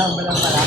Samba lang pala.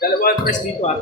Dalawang press dito ah.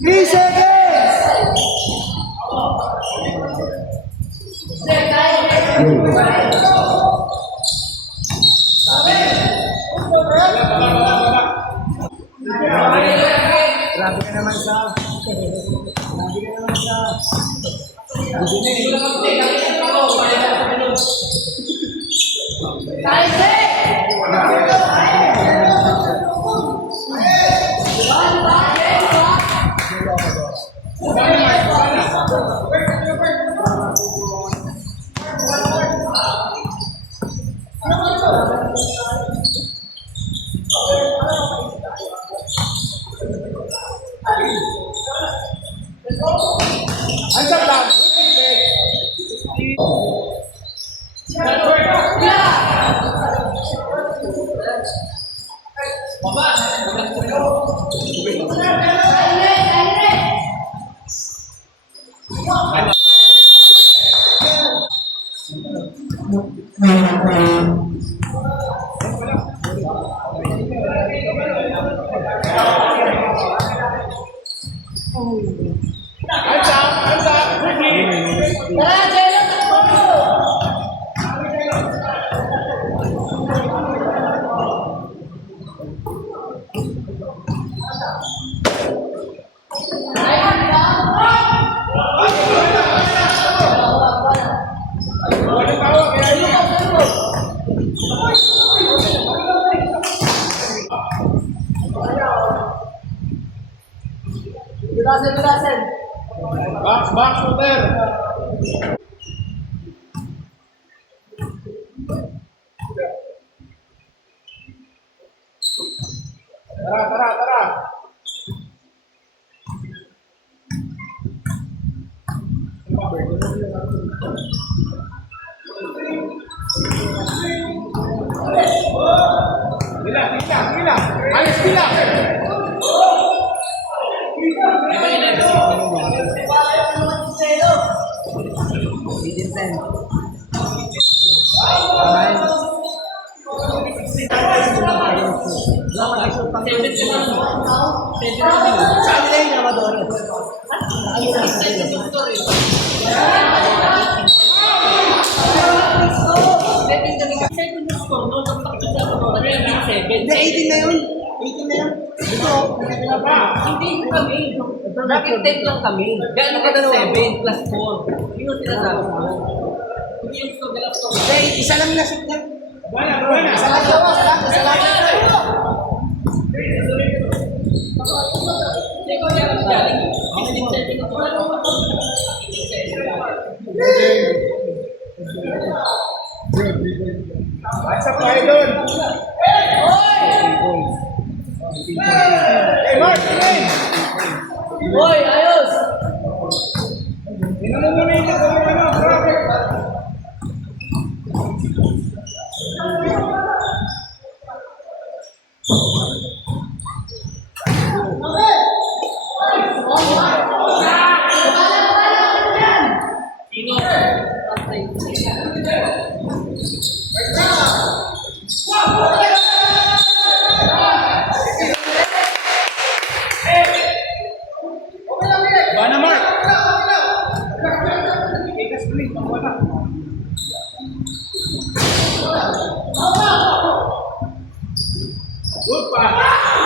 Bilis sa Hands up lang. Hands up, hands up. Box, shooter. Tara. Pila. Alis pila. Hindi, 18 na yun. 18 na yun. Ito, Hindi kami. Bakit 10 lang kami? Gaano ka na 7 plus 4? Yun ang sinasabi mo. Hindi yung score nila score. hindi, isa lang na shoot na. Buena. Isa lang. Hindi ko niya lang galing. Hindi ko niya Hands up tayo dun. Hey, Mark, hey! Hoy, ayos! Tingnan mo muna yung grabe. Bana, Mark! Good pass.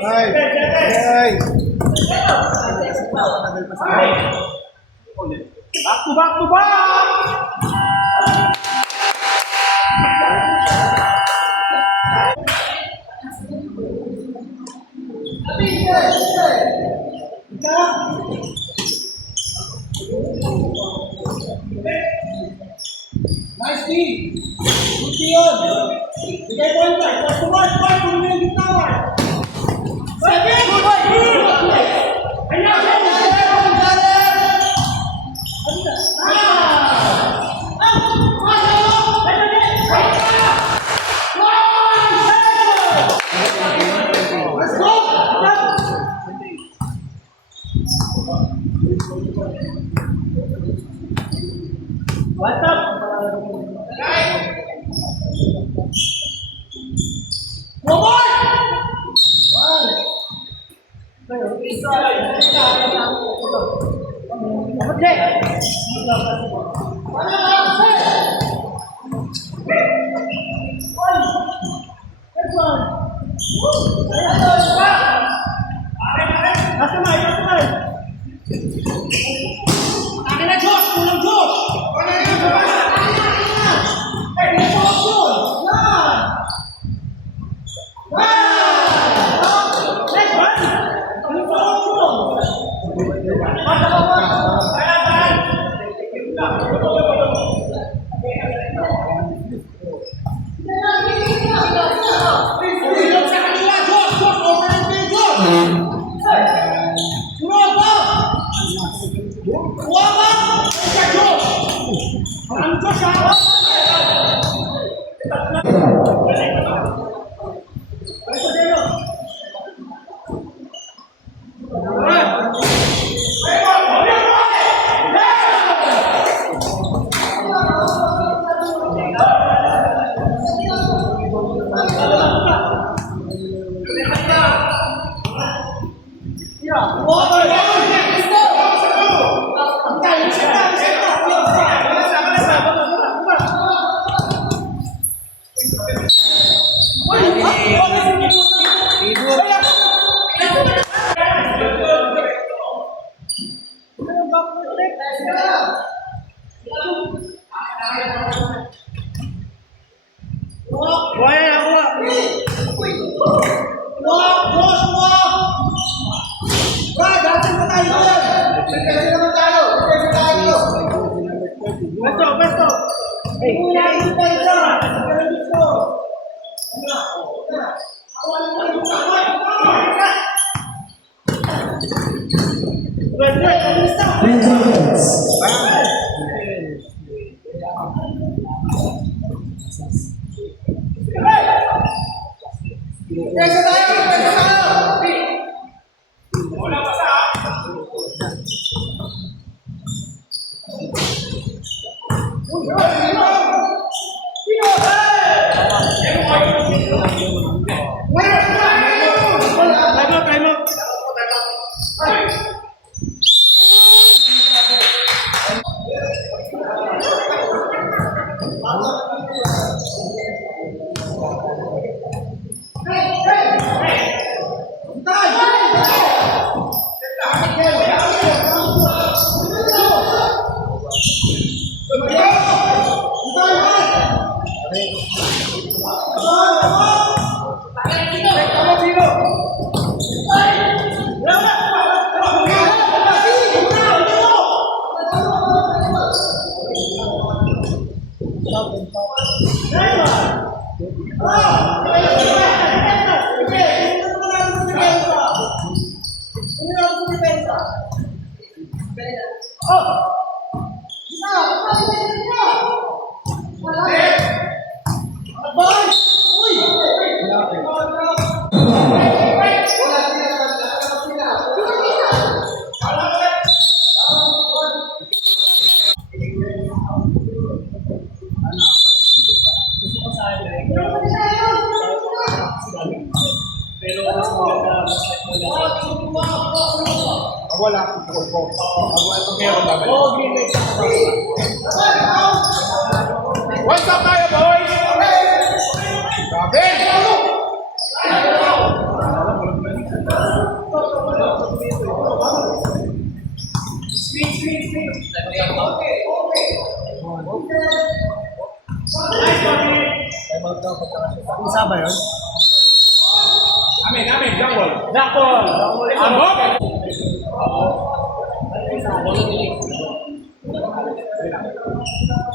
Ay. Back to back! Nice team! Good yun! Bigay point card! Plus to one! Kunin mo yung gitna one! What's up? What's up tayo, boys? Grabe! Isa ba yun? Amin, jambol. Jambol. Ambok!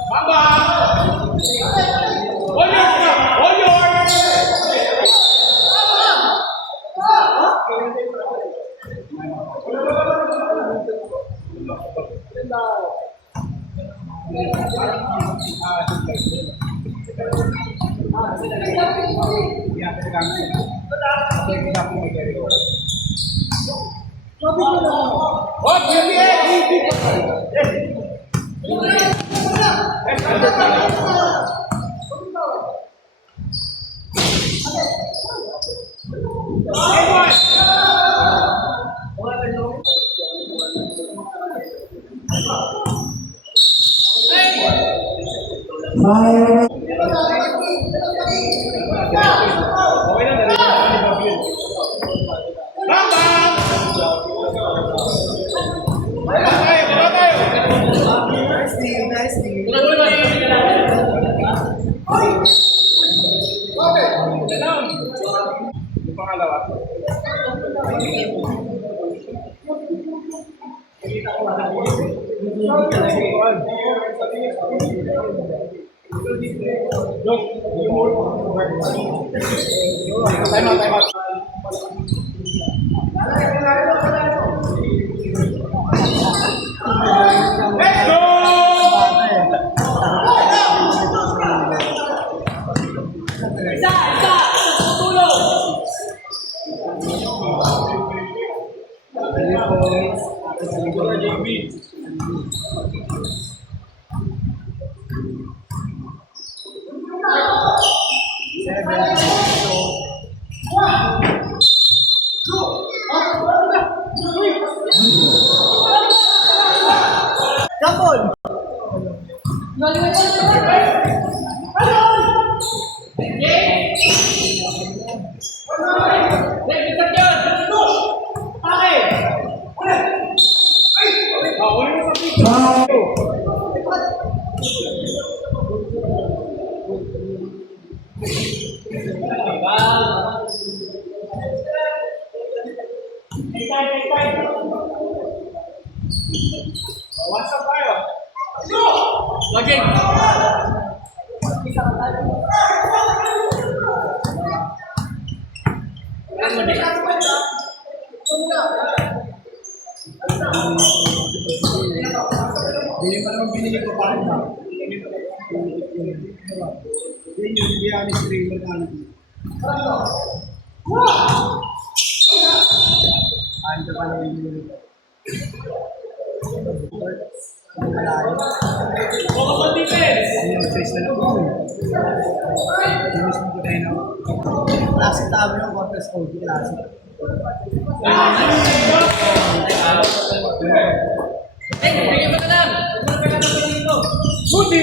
Bamba! All yours! Oh, Let's go! Isa! Tutulong! Couple! Login! Hindi pa naman binili ko pa rin ba? Yun yung biyani streamer na ano. Ano pa naman binili ko? Focus on defense! Ano yung face na lang ko? Yung mismo ko tayo na. Classic tawag ng Corpus Code. Classic. Bigyan mo na lang! Huwag mo na pagkakapin dito! Guti!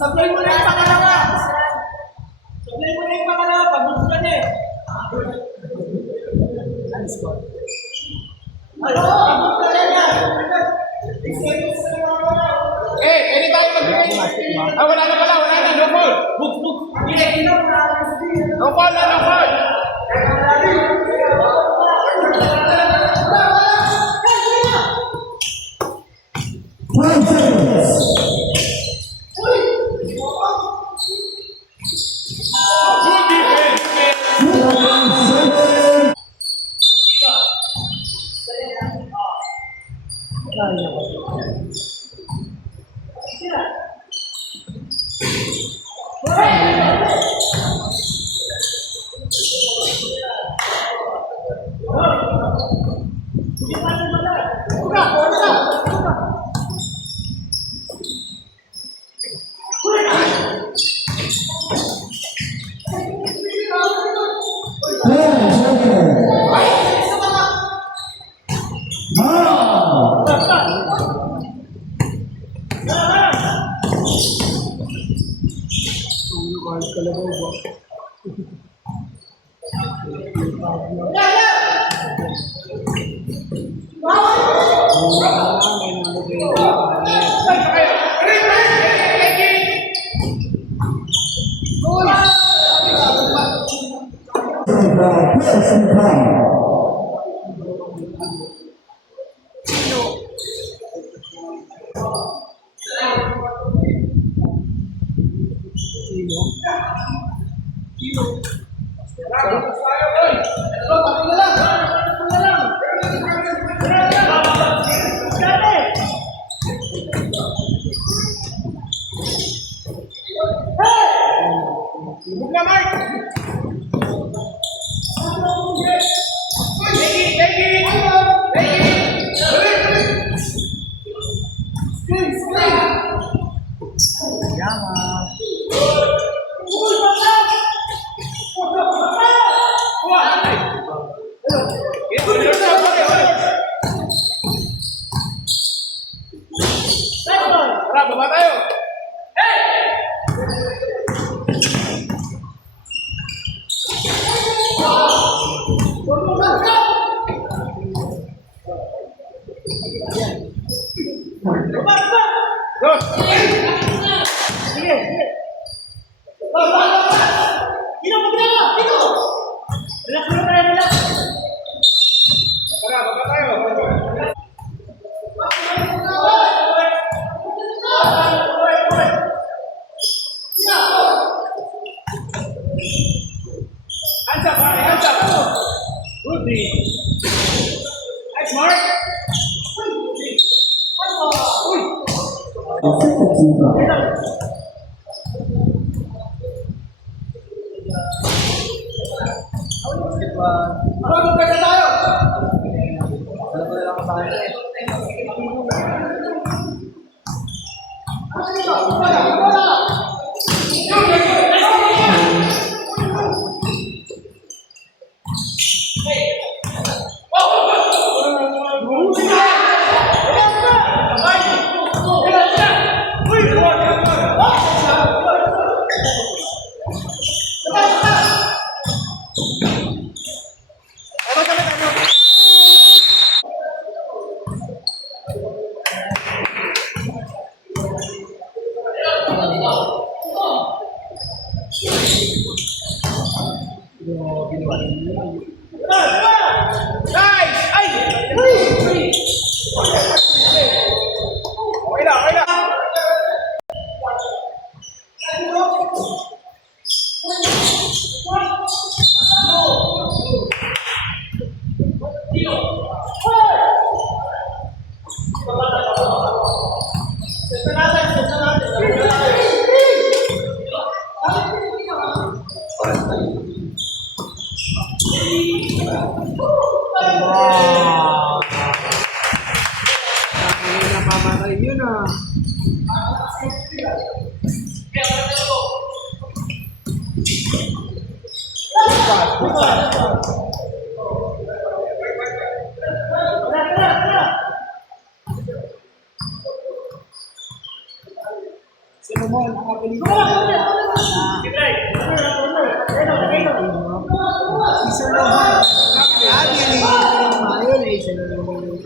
Sablay mo na yung pangalawa! Sablay mo na yung pangalawa! Pagbuto ka na eh! Ano? Pagbuto ka na yan! Pwede tayo magbigay. Wala na pala. Wala na. No fall. Book! No fall na. No fall. Tara, baba tayo. Magpapagpasa tayo! Alam ko na lang sa akin eh. Guys! Ay! Okay lang, okay lang. Wow! Sabi na pamatay yun ah. Sino mo, nakapilitan. Isa lang. Ayun eh, isa lang naman.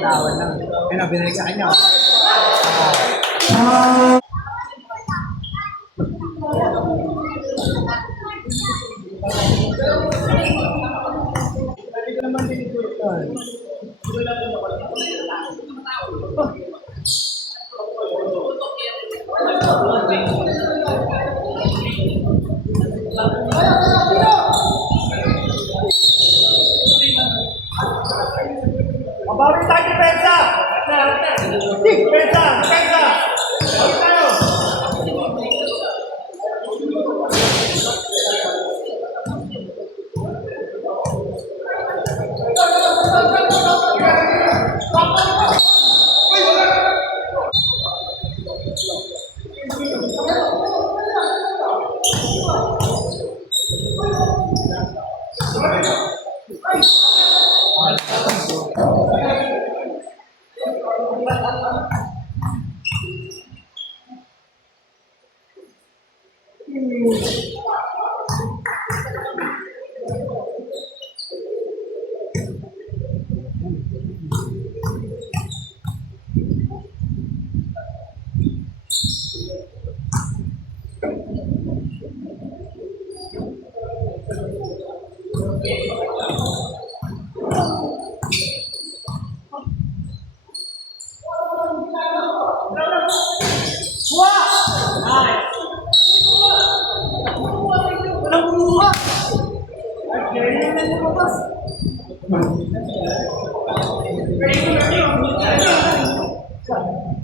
Tawan lang. Ayun, binalik sa kanya. Mabawi tayo depensa! Depensa! Depensa! Mabawi tayo!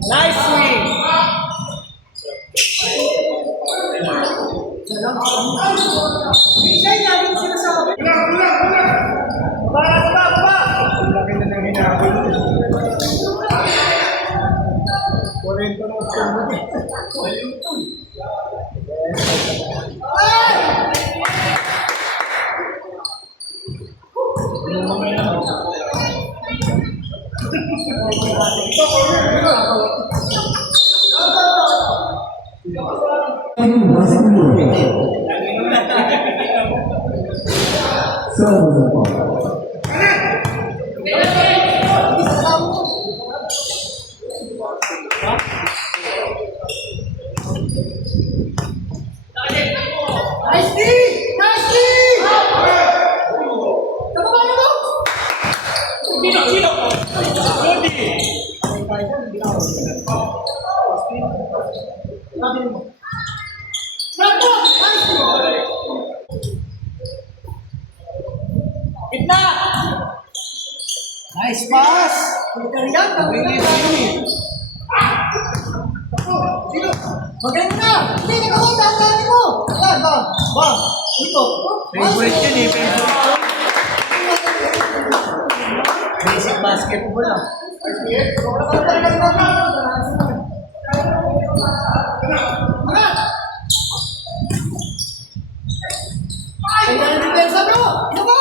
Nice swing! Siya yung laging sinasabi. Ang laki na nang hinabol. 40 na ang Serve the ball. Nice D! Nice D! Tama mo! Sino? Rudy! Nato! Nice D! Gitna! Nice pass! Kaya Bilis, bilis. Sino? Magaling na! Hindi, nakakunta ang dami mo! Ayan, ba? Ito. Favorite yun eh, favorite yun. Basic basketball ah. Kaya na depensa mo! Ano ba?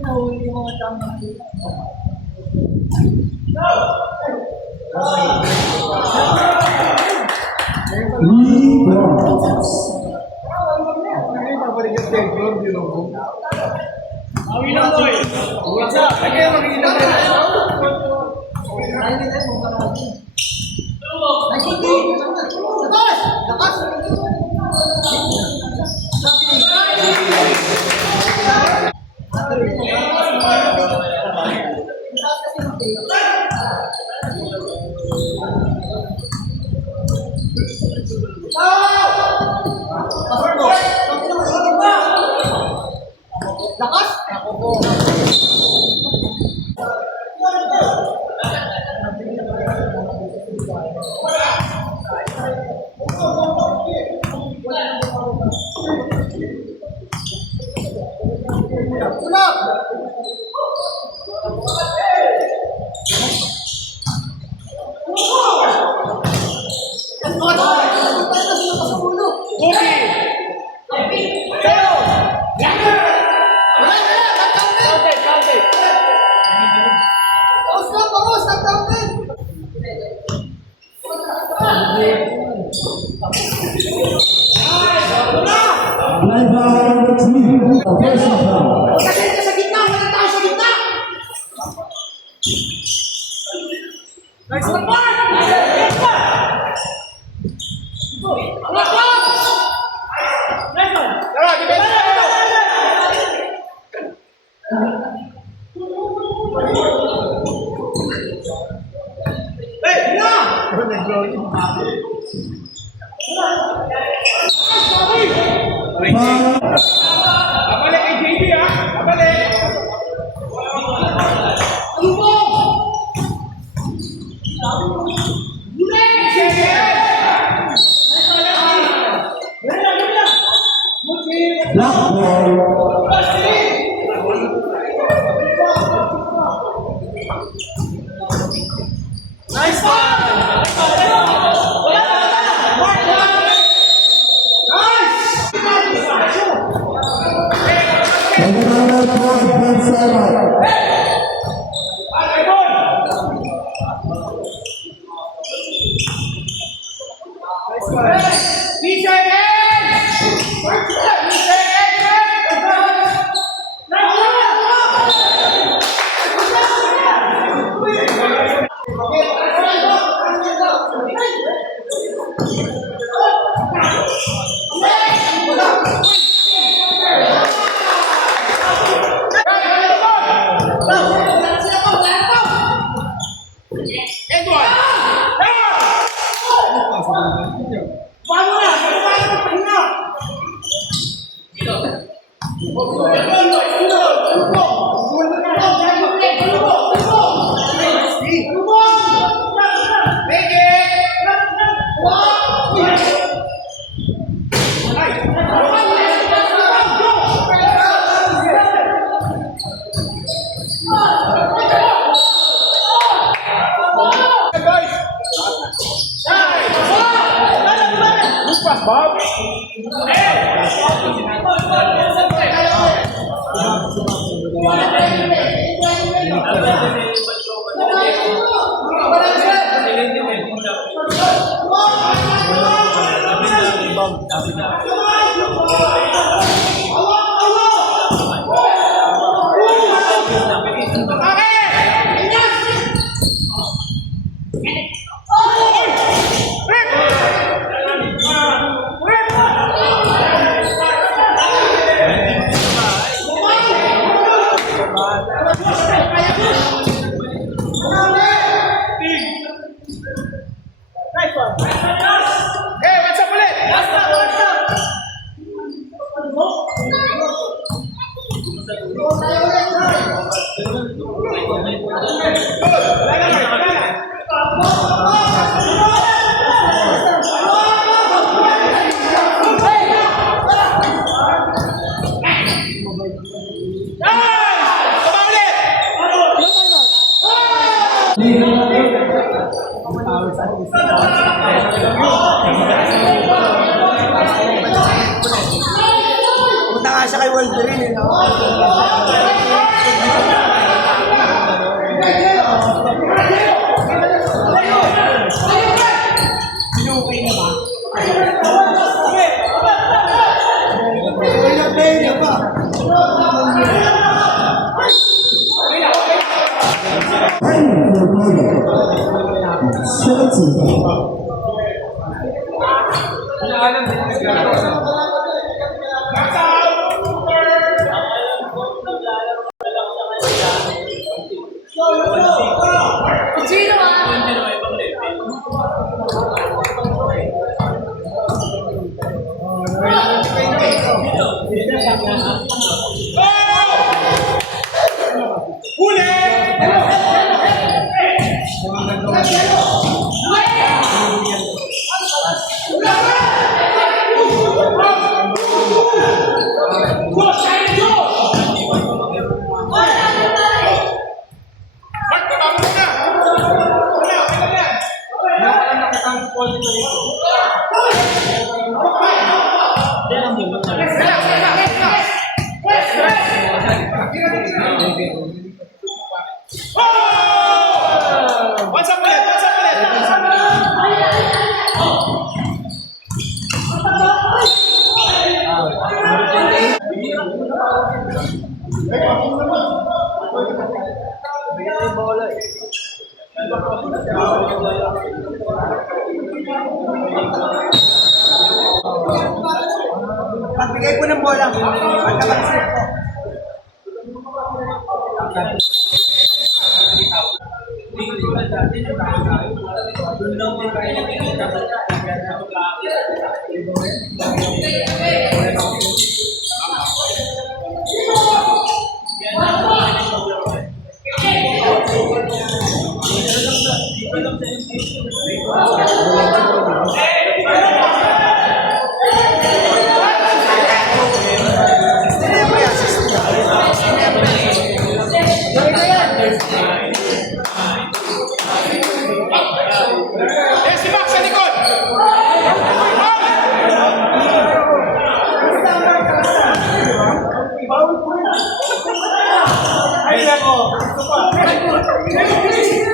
Nahuli yung mga tama. Awi lang boy. What's up? Lagay mo magiging natin. Lakas! Lakas! Lakas! Tulak! Rudy! Kayo! Counted, counted. Nice one, Mark! Tara, defense tayo. Hey! Abalik kay JB ha? Abalik! Nice one! Bob? Punta nga siya kay Wolverine, eh, no? What's up ulit? What's up ulit? Pagbigay ko ng bola, pagkabansip ko. Yes, si Max sa likod!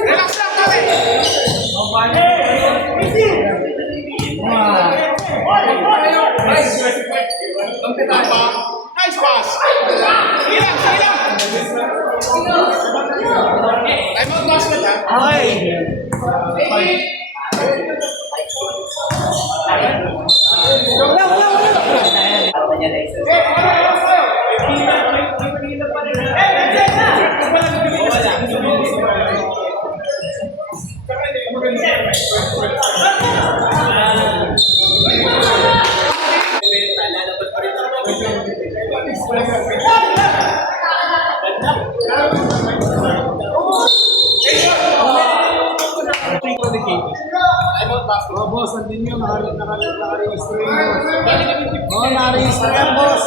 Relax lang kami! Nice pass! Sige lang, sige lang! Time out basket ha? Oh, boss, andin nyo, nakaregister yun. Oh, nakaregister yan, boss.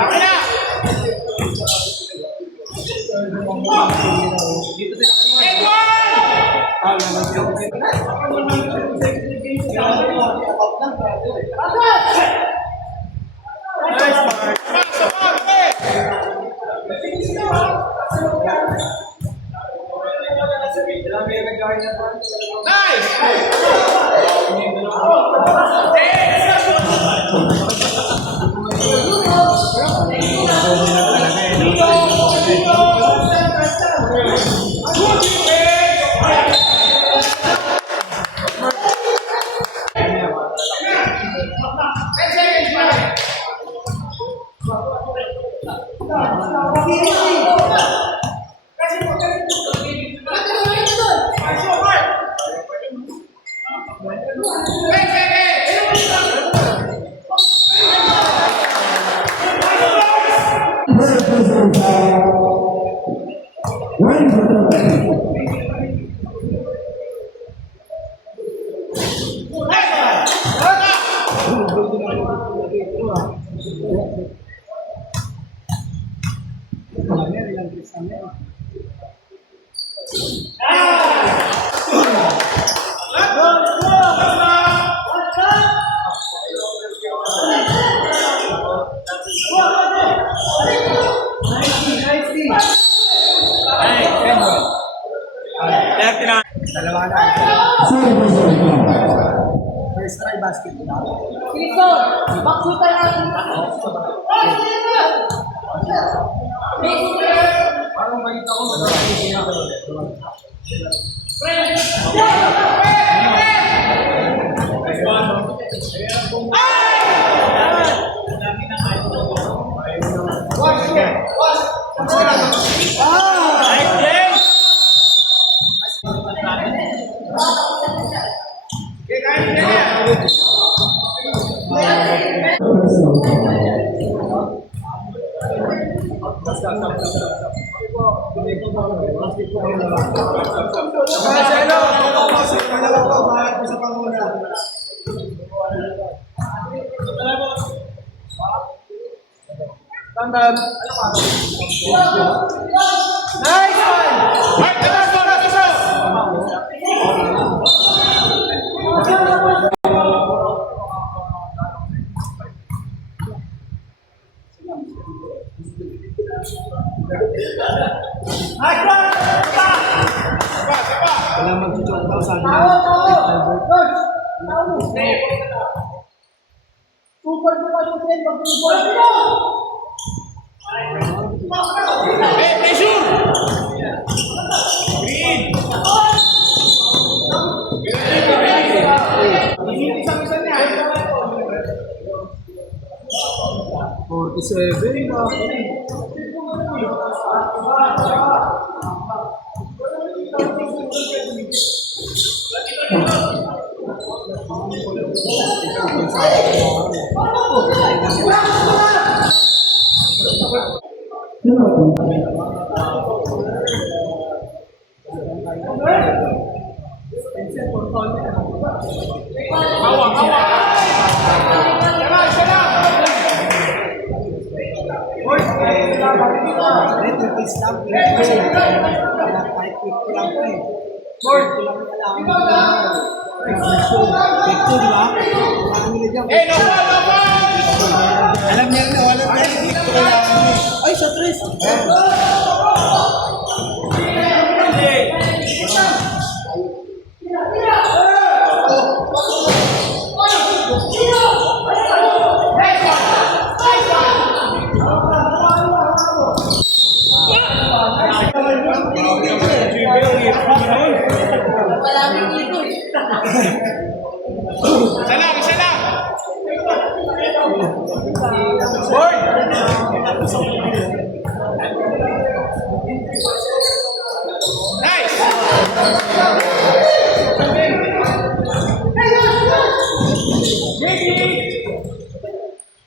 Laki na! Dalawa na. First try basketball. Cristo, baksuta lang. Parang may ito ko. Tandem. Nice one! Wala mag-joke daw sa akin. Super ko pa yung trend, mag-super ko! Isang-isa niya. 47 na. Alam niya rin na wala tayo. Ay, sa tres.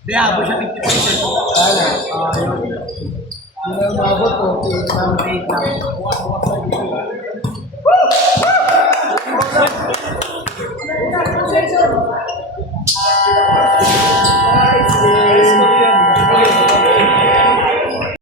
Kaya, siya 50%. Wala. Yun ang mabot ko. Yung 8 lang.